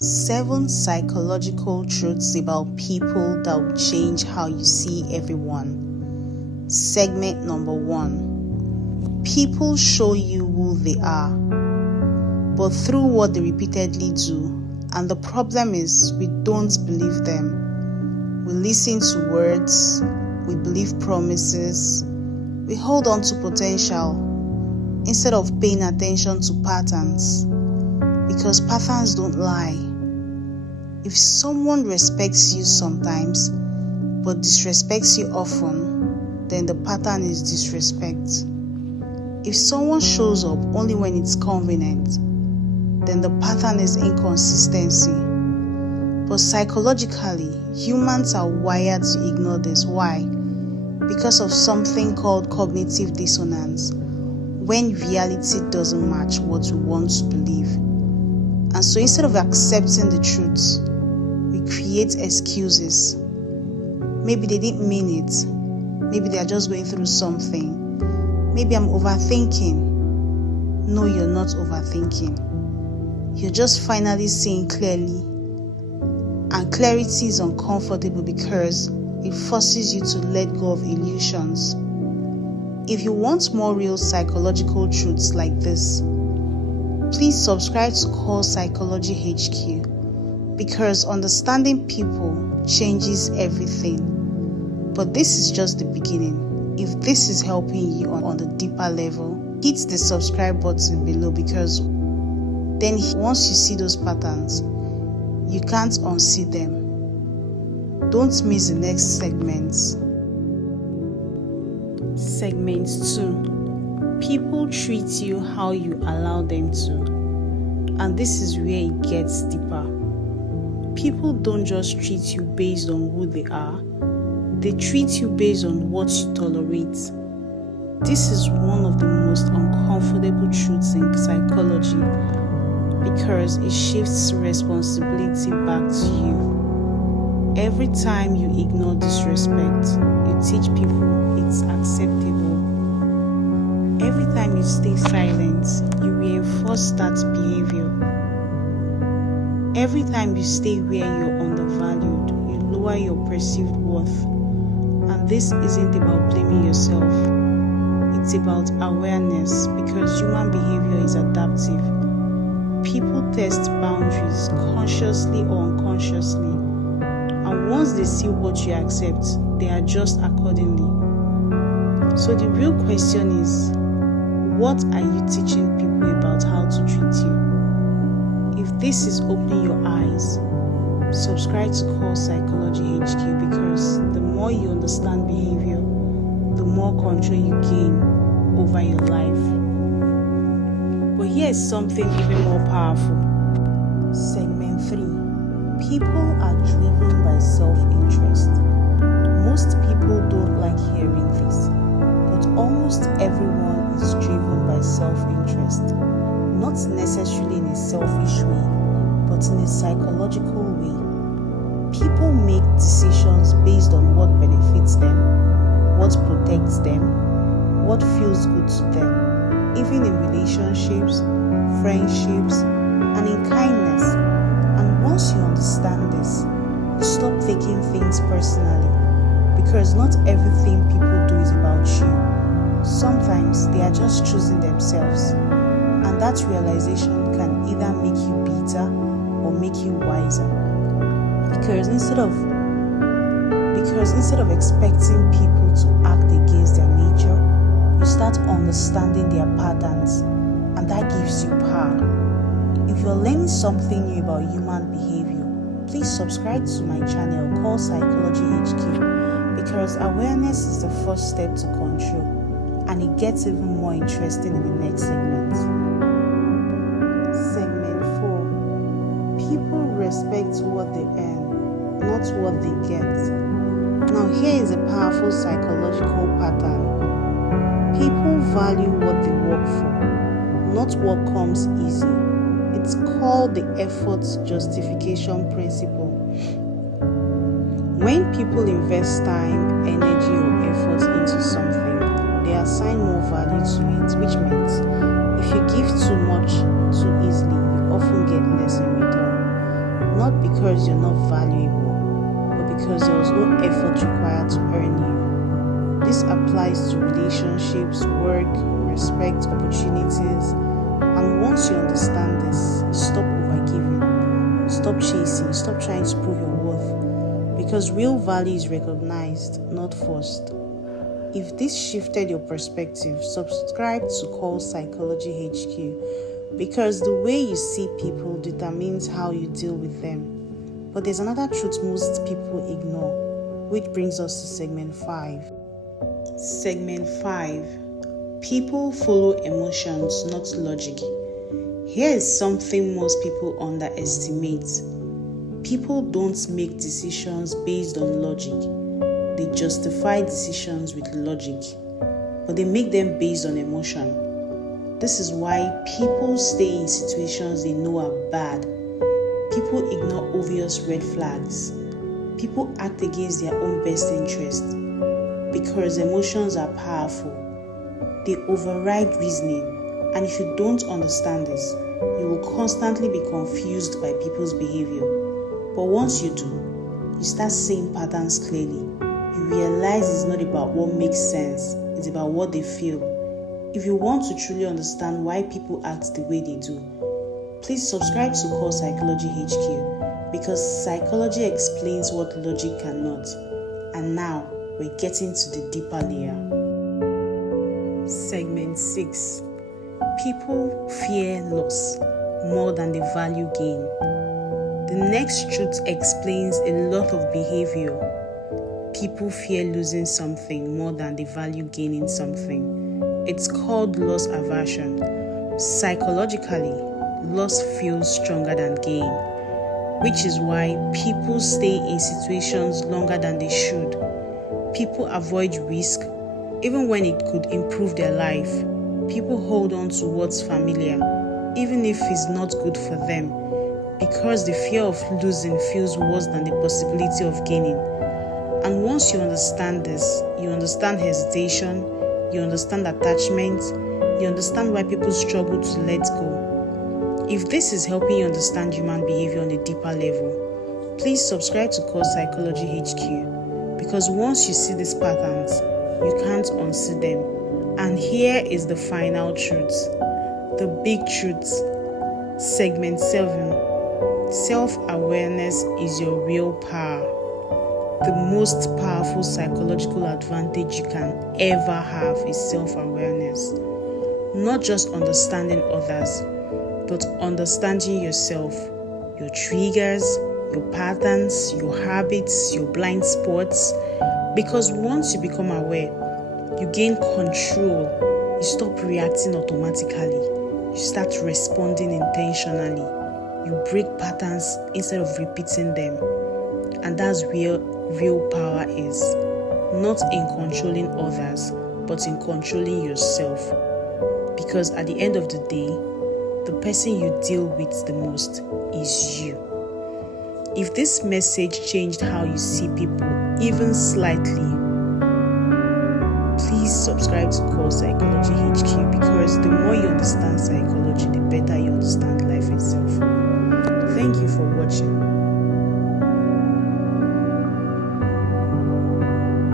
7 psychological truths about people that will change how you see everyone. Segment number 1. People show you who they are, but through what they repeatedly do. And the problem is, we don't believe them. We listen to words, we believe promises, we hold on to potential instead of paying attention to patterns, because patterns don't lie. If someone respects you sometimes but disrespects you often, then the pattern is disrespect. If someone shows up only when it's convenient, then the pattern is inconsistency. But psychologically, humans are wired to ignore this. Why? Because of something called cognitive dissonance, when reality doesn't match what we want to believe. And so instead of accepting the truth, we create excuses. Maybe they didn't mean it. Maybe they are just going through something. Maybe I'm overthinking. No, you're not overthinking. You're just finally seeing clearly. And clarity is uncomfortable because it forces you to let go of illusions. If you want more real psychological truths like this, please subscribe to Call Psychology HQ, because understanding people changes everything. But this is just the beginning. If this is helping you on the deeper level, hit the subscribe button below, because then once you see those patterns, you can't unsee them. Don't miss the next segment. Segment 2. People treat you how you allow them to. And this is where it gets deeper. People don't just treat you based on who they are. They treat you based on what you tolerate. This is one of the most uncomfortable truths in psychology, because it shifts responsibility back to you. Every time you ignore disrespect, you teach people it's acceptable. Every time you stay silent, you reinforce that behavior. Every time you stay where you're undervalued, you lower your perceived worth. And this isn't about blaming yourself. It's about awareness, because human behavior is adaptive. People test boundaries consciously or unconsciously, and once they see what you accept, they adjust accordingly. So the real question is, what are you teaching people about how to treat you? If this is opening your eyes, subscribe to Call Psychology HQ, because the more you understand behavior, the more control you gain over your life. But here is something even more powerful. Segment 3. People are driven by self-interest. Most people don't like hearing this, but almost everyone is driven by self-interest. Not necessarily in a selfish way, but in a psychological way. People make decisions based on what benefits them, what protects them, what feels good to them. Even in relationships, friendships, and in kindness. And once you understand this, you stop taking things personally, because not everything people do is about you. Sometimes they are just choosing themselves, and that realization can either make you bitter or make you wiser. Because instead of expecting people to act against their nature, you start understanding their patterns, and that gives you power. If you're learning something new about human behavior, please subscribe to my channel called Psychology HQ, because awareness is the first step to control, and it gets even more interesting in the next segment. Segment 4. People respect what they earn, not what they get. Now here is a powerful psychological pattern. People value what they work for, not what comes easy. It's called the effort justification principle. When people invest time, energy, or effort into something, they assign more value to it, which means if you give too much too easily, you often get less in return. not because you're not valuable, but because there was no effort required to earn you. This applies to relationships, work, respect, opportunities. And once you understand this, you stop overgiving, stop chasing, stop trying to prove your worth. Because real value is recognized, not forced. If this shifted your perspective, subscribe to Call Psychology HQ, because the way you see people determines how you deal with them. But there's another truth most people ignore, which brings us to segment 5. Segment 5. People follow emotions, not logic. Here is something most people underestimate. People don't make decisions based on logic. They justify decisions with logic, but they make them based on emotion. This is why people stay in situations they know are bad. People ignore obvious red flags. People act against their own best interest because emotions are powerful. They override reasoning, and if you don't understand this, you will constantly be confused by people's behavior. But once you do, you start seeing patterns clearly. You realize it's not about what makes sense, it's about what they feel. If you want to truly understand why people act the way they do, please subscribe to Core Psychology HQ, because psychology explains what logic cannot. And now, we're getting to the deeper layer. Segment 6. People fear loss more than they value gain. The next truth explains a lot of behavior. People fear losing something more than they value gaining something. It's called loss aversion. Psychologically, loss feels stronger than gain, which is why people stay in situations longer than they should. People avoid risk, even when it could improve their life. People hold on to what's familiar, even if it's not good for them, because the fear of losing feels worse than the possibility of gaining. And once you understand this, you understand hesitation, you understand attachment, you understand why people struggle to let go. If this is helping you understand human behavior on a deeper level, please subscribe to Core Psychology HQ, because once you see these patterns, you can't unsee them. And here is the final truth, the big truth. Segment 7. Self-awareness is your real power. The most powerful psychological advantage you can ever have is self-awareness. Not just understanding others, but understanding yourself, your triggers, your patterns, your habits, your blind spots. Because once you become aware, you gain control. You stop reacting automatically. You start responding intentionally. You break patterns instead of repeating them. And that's where real power is. Not in controlling others, but in controlling yourself. Because at the end of the day, the person you deal with the most is you. If this message changed how you see people, even slightly, please subscribe to Core Psychology HQ, because the more you understand psychology, the better you understand life itself. Thank you for watching.